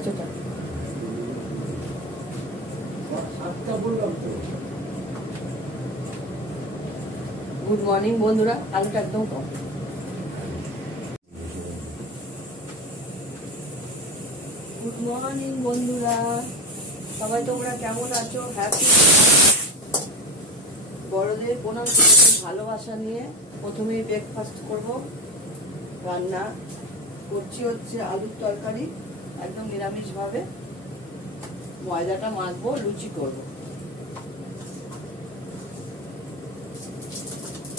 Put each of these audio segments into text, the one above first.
আড়াইশোটা। Good morning বন্ধুরা, আলুটা একদম কম। গুড মর্নিং বন্ধুরা, সবাই তোমরা কেমন আছো? হ্যাপি বড়দের প্রণাম, ভালোবাসা নিয়ে প্রথমেই ব্রেকফাস্ট করব। রান্না করছি হচ্ছে আলুর তরকারি, একদম নিরামিষভাবে। ময়দাটা মাখবো, লুচি করব।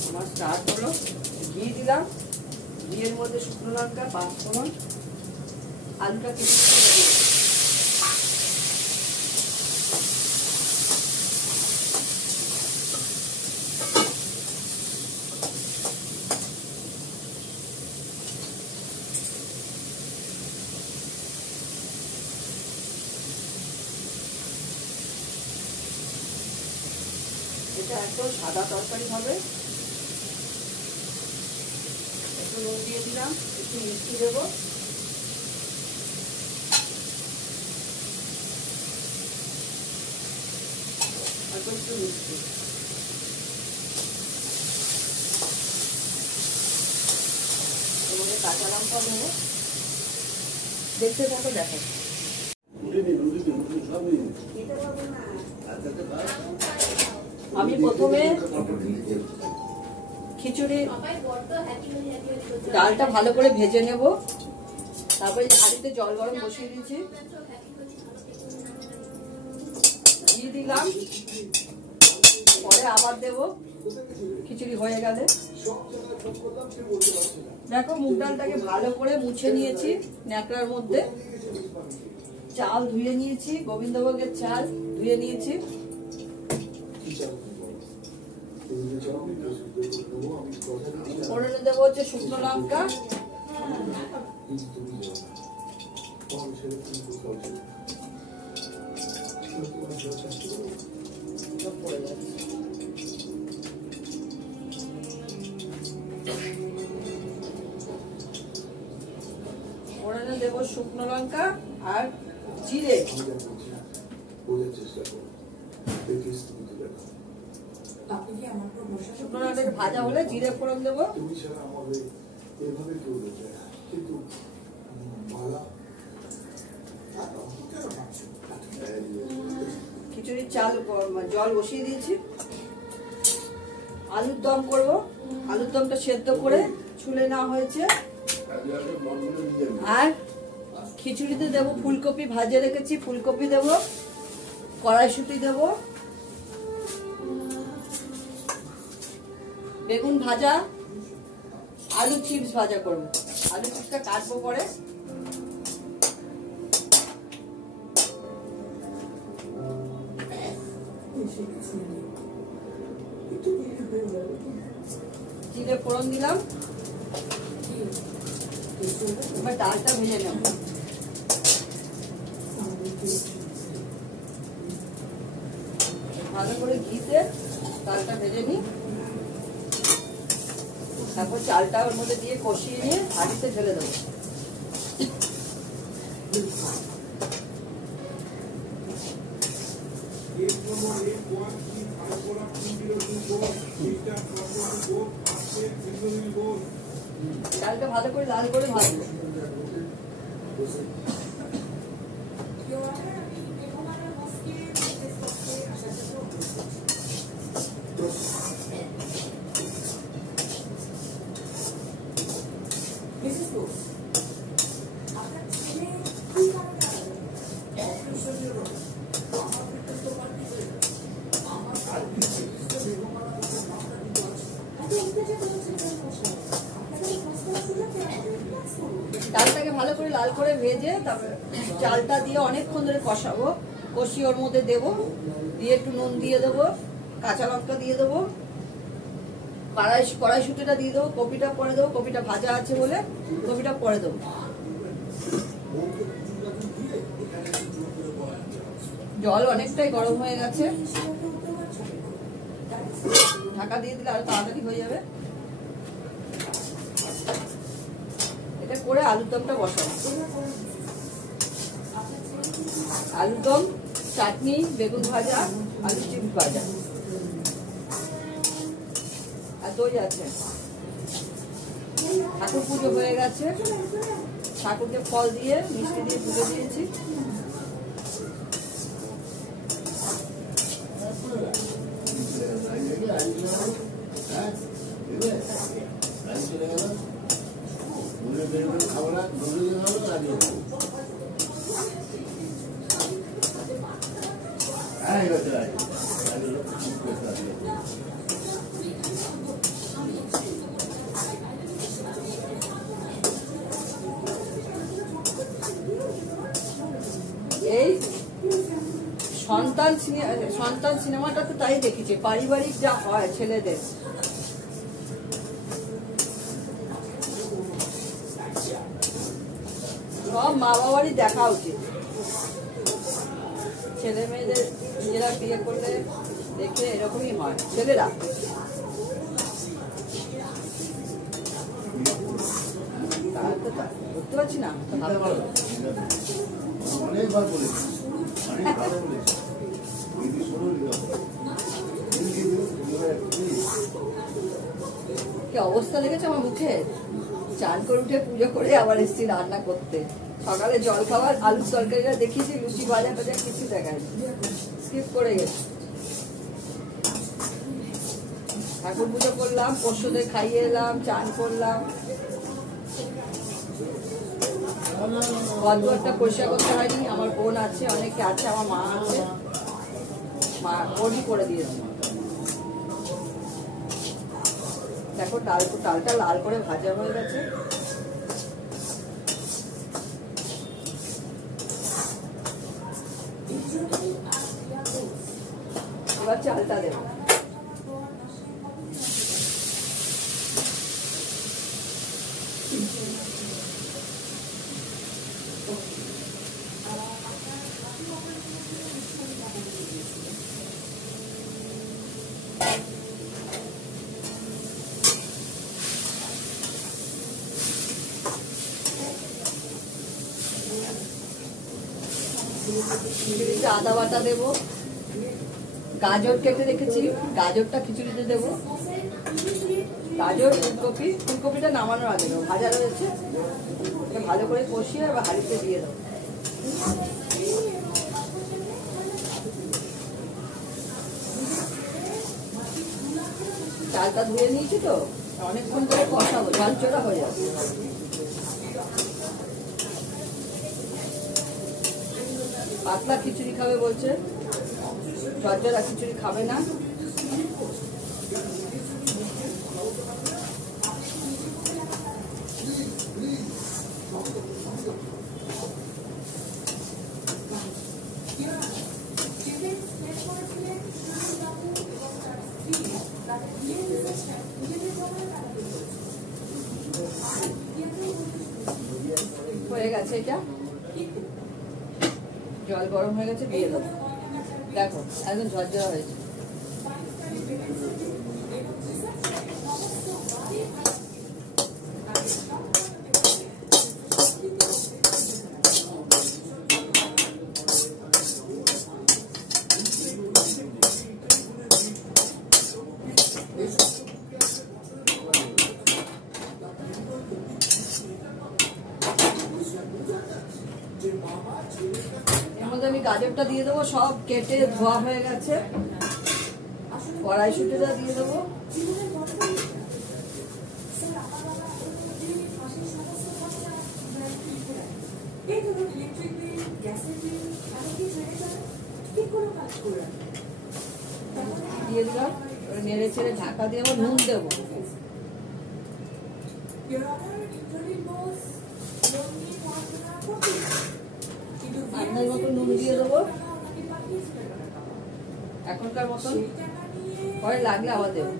আমার স্টার্ট হলো, ঘি দিলাম, ঘিয়ের মধ্যে শুকনো লঙ্কা, পাঁচফোড়ন, আলুটা কেটে এটা একদম সাদা তরকারি হবে। একটু নুন দিয়ে দিলাম, একটু মিষ্টি দেবো, একটু মিষ্টি, কাঁচা লঙ্কা দেবো। দেখতে থাকো, দেখো। আমি প্রথমে খিচুড়ি ডালটা ভালো করে ভেজে নেব। তারপরে হাঁড়িতে জল গরম বসিয়ে দিয়েছি, ঘি দিলাম, পরে আবার দেব খিচুড়ি হয়ে গেলে। দেখো, মুগ ডালটাকে ভালো করে মুছে নিয়েছি ন্যাকড়ার মধ্যে। চাল ধুয়ে নিয়েছি, গোবিন্দভোগের চাল ধুয়ে নিয়েছি। ফোড়নে দেবো হচ্ছে শুকনো লঙ্কা, ফোড়নে দেবো শুকনো লঙ্কা আর জিরে। শুকনো লঙ্কা ভাজা হলে জিরে ফোড়ন দেবো। খিচুড়ির চাল জল বসিয়ে দিয়েছি। আলুর দম করব। আলুর দমটা সেদ্ধ করে ছুলে নেওয়া হয়েছে। আর খিচুড়িতে দেব ফুলকপি ভাজে রেখেছি, ফুলকপি দেব, কড়াইশুঁটি দেব, বেগুন ভাজা, আলু চিপস ভাজা করব। আলু চিপসটা কাটবো পরে। জিরে ফোড়ন দিলাম, এবার ডালটা ভেজে নেব। ভালো করে ঘিতে ডালটা ভেজে নিই, তারপর চালটা ওর মধ্যে দিয়ে কষিয়ে নিয়ে হাঁড়িতে ঢেলে দেবো। ডালটা ভালো করে লাল করে ভাজবো। ডালটাকে ভালো করে লাল করে ভেজে তারপরে চালটা দিয়ে অনেকক্ষণ ধরে কষাবো। কষিয়ে ওর মধ্যে দেবো, দিয়ে একটু নুন দিয়ে দেবো, কাঁচা লঙ্কা দিয়ে দেবো, কড়াইশুঁটিটা দিয়ে দেবো, কপিটা পরে দেবো। কপিটা ভাজা আছে বলে কপিটা পরে দেবো। জল অনেকটাই গরম হয়ে গেছে, ঢাকা দিয়ে দিলে আরো তাড়াতাড়ি হয়ে যাবে। এটা করে আলুর দমটা বসাবো। আলুর দম, চাটনি, বেগুন ভাজা, আলু চিপস ভাজা আর দই আছে। ঠাকুর পুজো হয়ে গেছে, ঠাকুরকে ফল দিয়ে মিষ্টি দিয়ে পুজো দিয়েছি। এই সন্তান সিনেমাটা তো তাই দেখেছি, পারিবারিক যা হয় ছেলেদের। সব মা বাবারই দেখা উচিত, ছেলে মেয়েদের নিজেরা বিয়ে করলে দেখে এরকমই হয়। ছেলেরা বুঝতে পারছি না, কি অবস্থা দেখেছো আমার মুখে? চান করে উঠে পুজো করে আবার এসছি রান্না করতে। সকালে জল খাবার আলুর তরকারিটা দেখিয়েছি, লুচি ভাজা টাজা কিছু দেখায়নি, স্কিপ করে গেছি। ঠাকুর পুজো করলাম, পরশুদের খাইয়ে এলাম, চান করলাম, ঘরটা পরিষ্কার করতে হয়নি। আমার বোন আছে, অনেকে আছে, আমার মা আছে, মা বোনই করে দিয়েছে। দেখো ডালটা লাল করে ভাজা হয়ে গেছে। এবার চালটা দেব। আদা বাটা দেবো, গাজর কেটে রেখেছি, গাজরটা খিচুড়িতে দেবো। গাজর, ফুলকপিটা নামানোর আগে দেবো, ভাজা রয়েছে, ভালো করে কষিয়ে এবার হাঁড়িতে দিয়ে দেবো। চালটা ধুয়ে নিয়েছি তো, অনেকক্ষণ ধরে কষাবো, ঝালচড়া হয়ে যাবে। পাতলা খিচুড়ি খাবে বলছে, ঝরঝরা খিচুড়ি খাবে না। হয়ে গেছে, এটা জল গরম হয়ে গেছে, দিয়ে দেবো। দেখো একদম ঝরঝরা হয়েছে। আমি গাজরটা দিয়ে দেবো, সব কেটে ধোয়া হয়ে গেছে। কড়াইশুঁটিটা দিয়ে দেবো, দিয়ে দিলাম, নেড়ে ছেড়ে ঢাকা দিয়ে আবার নুন দেবো। আন্দাজ মতো নুন দিয়ে দেবো, এখনকার মতন, পরে লাগলে আবার দেবো।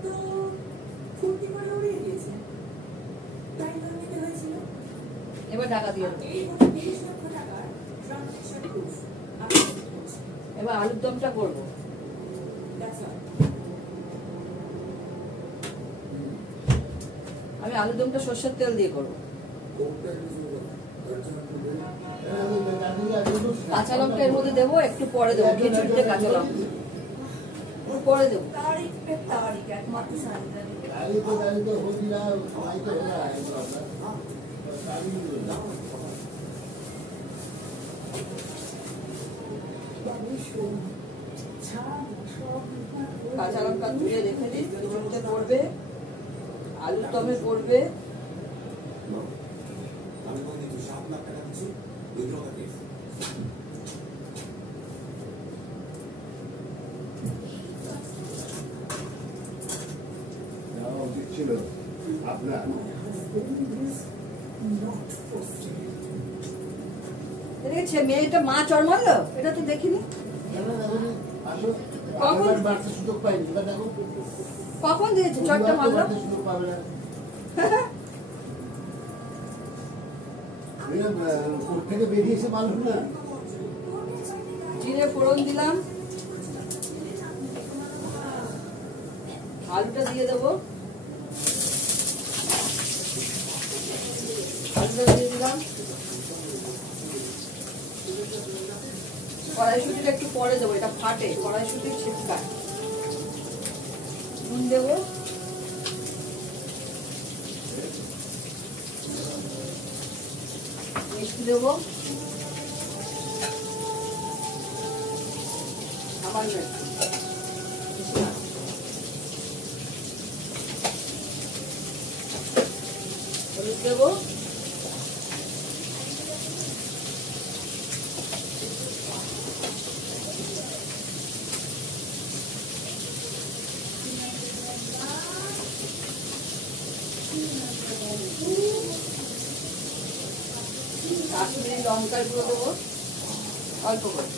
এবার ঢাকা দিয়ে দেবো। এবার আলুর দমটা করবো। আমি আলুর দমটা সর্ষের তেল দিয়ে করবো। কাঁচা লঙ্কা এর মধ্যে দেবো, একটু পরে দেবো। খিচুড়িতে কাঁচা লঙ্কা পরে দেবো। কাঁচা লঙ্কা ধুয়ে রেখে দিই, খিচুড়িতে পড়বে, আলুর দমে পড়বে। মেয়েটা মা চড় মারলো, এটা তো দেখিনি। কখন দিয়েছে চড়টা মারলো? জিরে ফোড়ন দিলাম, আলুটা দিয়ে দেবো, আলুটা দিয়ে দিলাম। কড়াইশুঁটিটা একটু পরে দেবো, এটা ফাটে, কড়াইশুঁটি ছিটকায়। নুন দেবো, মিষ্টি দেবো, আবার হলুদ দেবো, কাশ্মীরি লঙ্কার গুঁড়ো দেবো অল্প করে।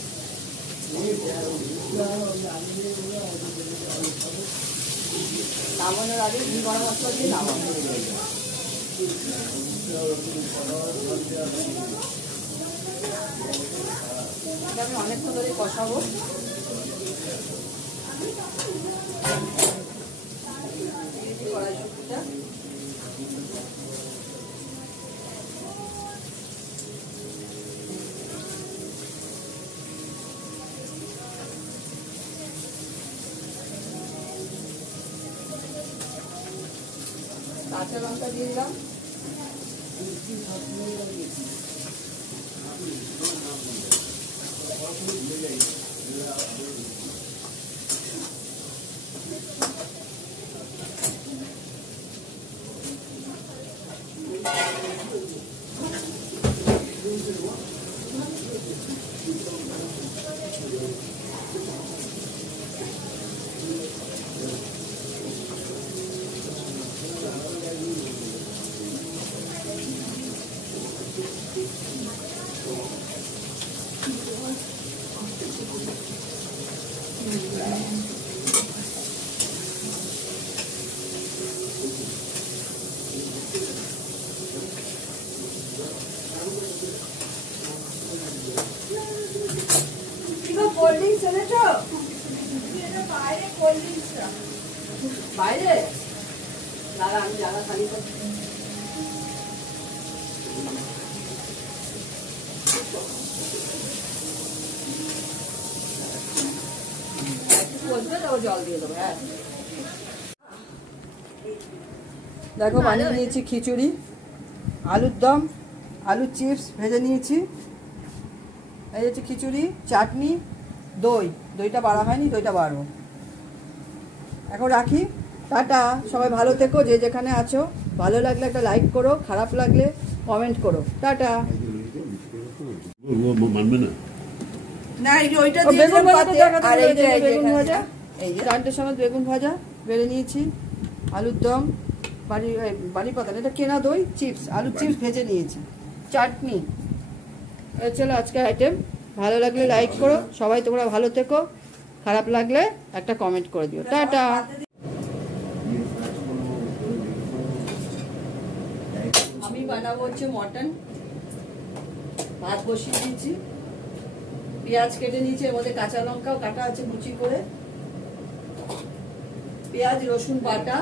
নামানোর আগে ঘি গরম মশলা দিয়ে নামানো। আমি অনেকক্ষণ ধরে কষাবো। কড়াইশুঁটিটা কাঁচা লঙ্কা দিয়ে দিলাম, কোল্ড ড্রিঙ্কস এনেছো? বাইরে কোল্ড ড্রিঙ্কস বাইরে দাঁড়া, আমি জায়গা খালি করছি। জল দিয়ে দেবো। হ্যাঁ দেখো বানিয়ে নিয়েছি খিচুড়ি, আলুর দম, আলুর চিপস ভেজে নিয়েছি, এই হচ্ছে খিচুড়ি, চাটনি, দই, দইটা বাড়া হয়নি, দইটা বাড়বো। এখন রাখি, টাটা। সবাই ভালো থেকো, যে যেখানে আছো। ভালো লাগলে একটা লাইক করো, খারাপ লাগলে কমেন্ট করো। টাটা। বেগুন ভাজা, চারটের সময় বেগুন ভাজা বেড়ে নিয়েছি, আলুর দম, বাড়ি পাতা, এটা কেনা দই, চিপস, আলুর চিপস ভেজে নিয়েছি, চাটনি। চলো আজকে আইটেম। ভালো লাগলে লাইক করো, সবাই তোমরা ভালো থেকো, খারাপ লাগলে একটা কমেন্ট করে দিও। টাটা। আমি বানাবো হচ্ছে মটন, ভাত বসিয়ে দিয়েছি, পেঁয়াজ কেটে নিয়েছি, এর মধ্যে কাঁচা লঙ্কাও কাটা আছে কুচি করে, পেঁয়াজ রসুন বাটা,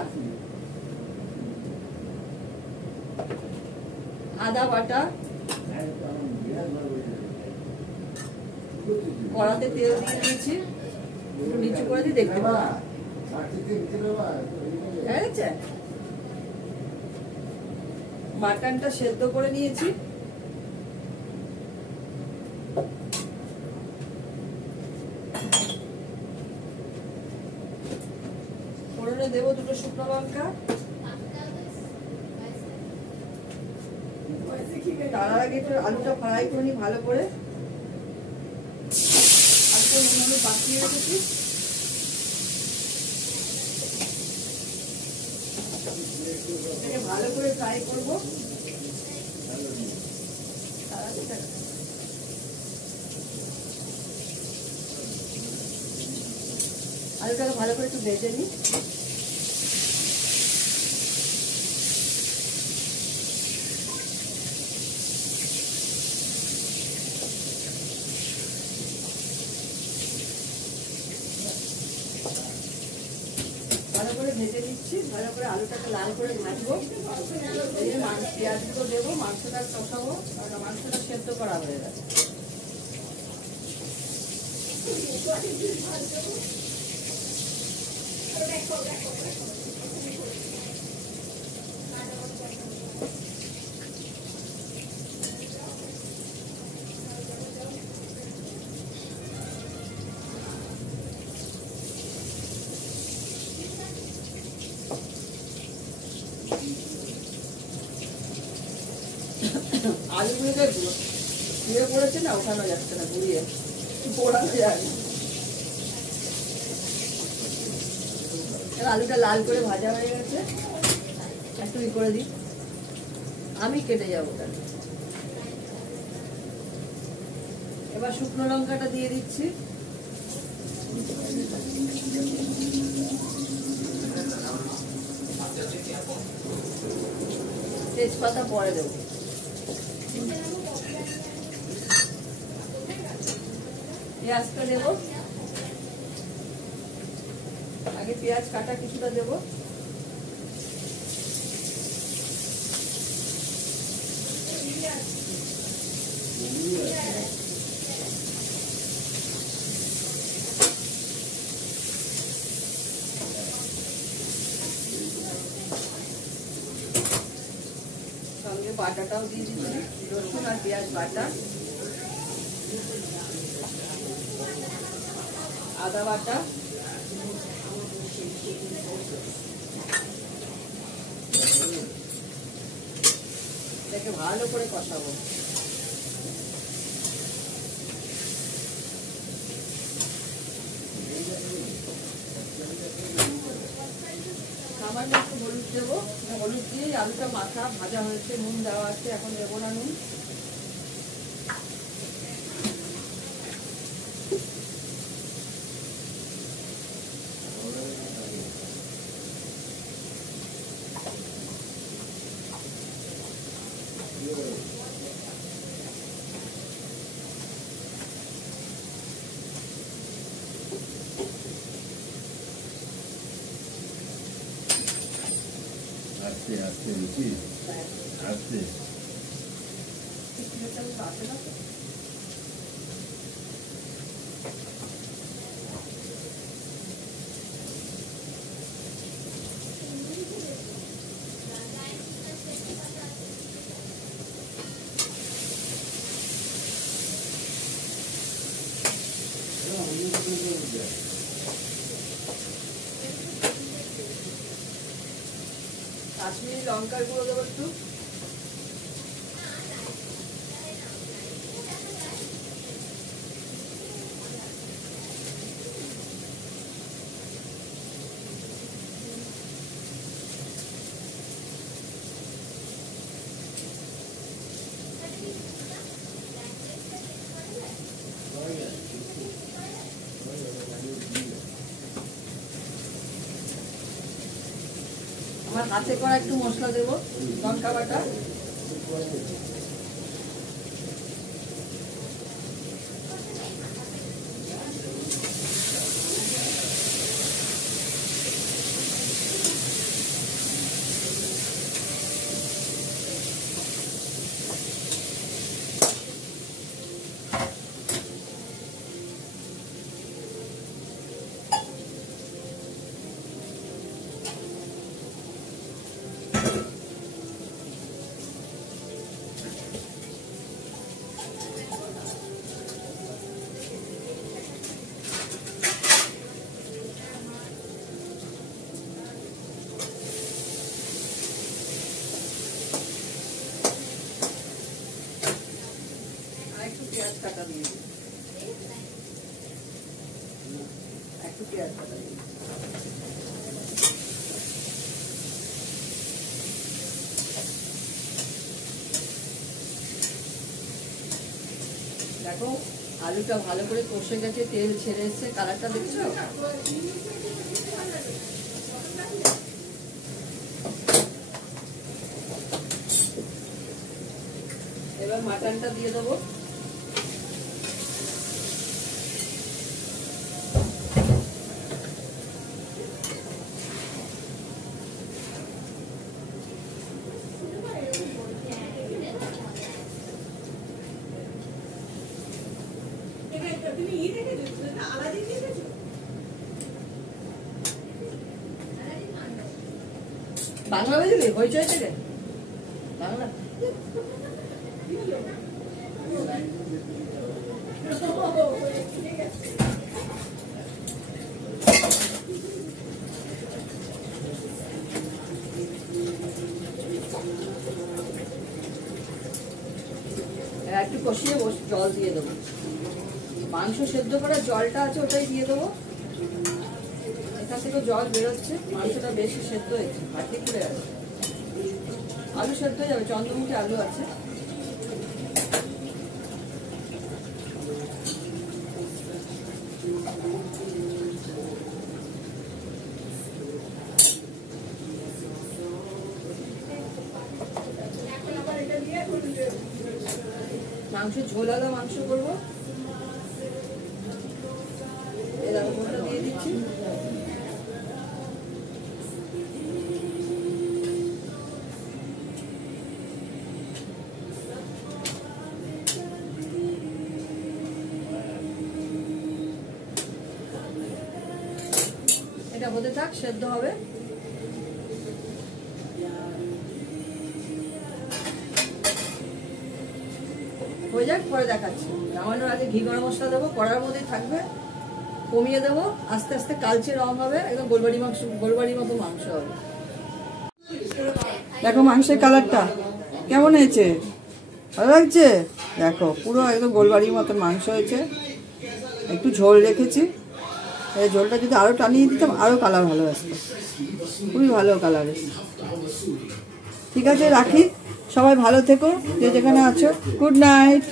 আদা বাটা, কড়াতে তেল দিয়ে দিয়েছি, একটু নিচু করে দিয়ে দেখতে পাবো। মাটনটা সেদ্ধ করে নিয়েছি, ফোড়নে দেবো 2টো শুকনো লঙ্কা। তার আগে একটু আলুটা ফ্রাই করে নিই ভালো করে। আলুটা নুন পাকিয়ে রেখেছি, ভালো করে ফ্রাই করবো। আলুটাকে ভালো করে একটু ভেজে নিই। ভালো করে ভেজে নিচ্ছি, ভালো করে আলুটাকে লাল করে ভাজবো। পেঁয়াজগুলো দেবো, মাংসটা কষাবো, কারণ মাংসটা সেদ্ধ করা হয়ে গেছে। আলুগুলোকে ঘুরে পড়েছে না, ওখানে যাচ্ছে না, ঘুরিয়ে পোড়ানো যায় না। আলুটা লাল করে ভাজা হয়ে গেছে, একটু ই করে দিই, আমি কেটে যাবো। এবার শুকনো লঙ্কাটা দিয়ে দিচ্ছি, তেজপাতা পরে দেবো, পেঁয়াজটা দেবো, আগে পেঁয়াজ কাটা কিছুটা দেবো, সঙ্গে বাটাটাও দিয়ে দিচ্ছি, রসুন আর পেঁয়াজ বাটা, আদা বাটা, এটাকে ভালো করে কষাবো। সামান্য একটু হলুদ দেবো, হলুদ দিয়ে আলুটা মাখা ভাজা হয়েছে, নুন দেওয়া আছে, এখন দেবো না নুন। আস্তে আস্তে রুচি আস্তে কাশ্মীরি লঙ্কার গুঁড়ো দেবো একটু, আমার হাতে করা একটু মশলা দেবো, লঙ্কা বাটা, কাটা দিয়ে দিই, একটু পেঁয়াজ কাটা দিয়ে দিই। দেখো আলুটা ভালো করে কষে গেছে, তেল ছেড়ে এসছে, কালারটা দেখছো? এবার মাটনটা দিয়ে দেবো। বাংলা বুঝলি হইচই থেকে বাংলা একটু কষিয়ে জল দিয়ে দেবো, মাংস সেদ্ধ করা জলটা আছে ওটাই দিয়ে দেবো। এখান থেকে জল বেরোচ্ছে, মাংসটা বেশি সেদ্ধ হয়েছে, হাঁটি করে আছে, আলু সেদ্ধ হয়ে যাবে, চন্দ্রমুখী আলু আছে। মাংস ঝোলালা মাংস করবো, এরকমটা দিয়ে দিচ্ছি। এটা হতে থাক, সেদ্ধ হবে। হয়ে যাক, পরে দেখাচ্ছি। নামানোর আগে ঘি গরম মশলা দেবো, কড়ার মধ্যেই থাকবে, কমিয়ে দেবো, আস্তে আস্তে কালচে রং হবে, একদম গোলবাড়ি মতো মাংস হবে। দেখো মাংসের কালারটা কেমন হয়েছে, ভালো লাগছে? দেখো পুরো একদম গোলবাড়ির মতো মাংস হয়েছে। একটু ঝোল রেখেছি, এই ঝোলটা যদি আরও টানিয়ে দিতাম আরও কালার ভালো আসতো, খুবই ভালো কালার এসছে। ঠিক আছে, রাখি, সবাই ভালো থেকো, যে যেখানে আছো। Good night.